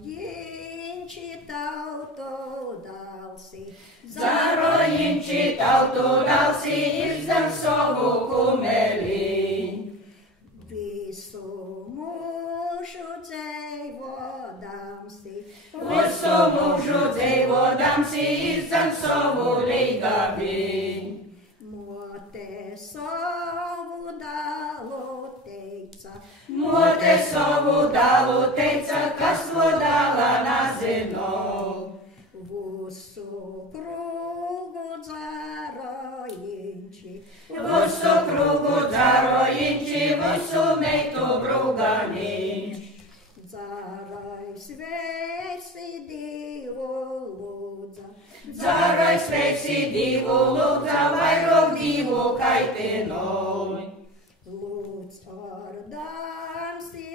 Zarojinči tautu dalsi, Zarojinči tautu dalsi, izdam savu kumeliņ. Visu mūžu dzeivodamsi, Visu mūžu dzeivodamsi, izdam savu līgaviņ. Mote savu dalu teica, Mote savu dalu teica, kas to dala nazino. Visu krugu dzarojinči, Visu krugu dzarojinči, visu meitu brūganiņš. Dzarai sveisi divu lūdza, Dzarai sveisi divu lūdza, vairāk divu kaitinoju. lūdz ordamsi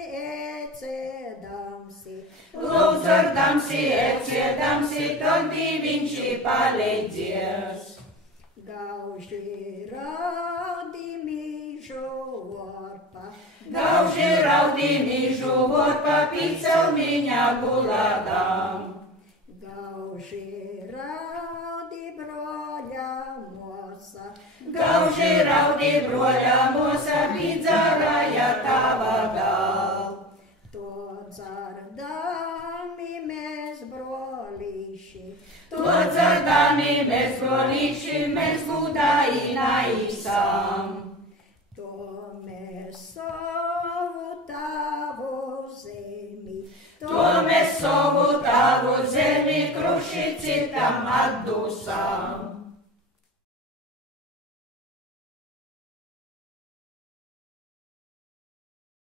ecedamsi, Lūdzu ar damsi, eciedamsi, tad diviņš palīdzies. gauži raudi mīžu vorpa, Gauži raudi mīžu vorpa, pīcelmiņā guladām. gauži raudi broļa mosa, Gauži raudi broļa mosa, pīdzarāja tava gal. to dzardami mēs brolīši, To dzardami mēs brolīši, mēs būdāji naisam. to mēs savu tavu zemi, To mēs savu tavu zemi kruši citam atdusam.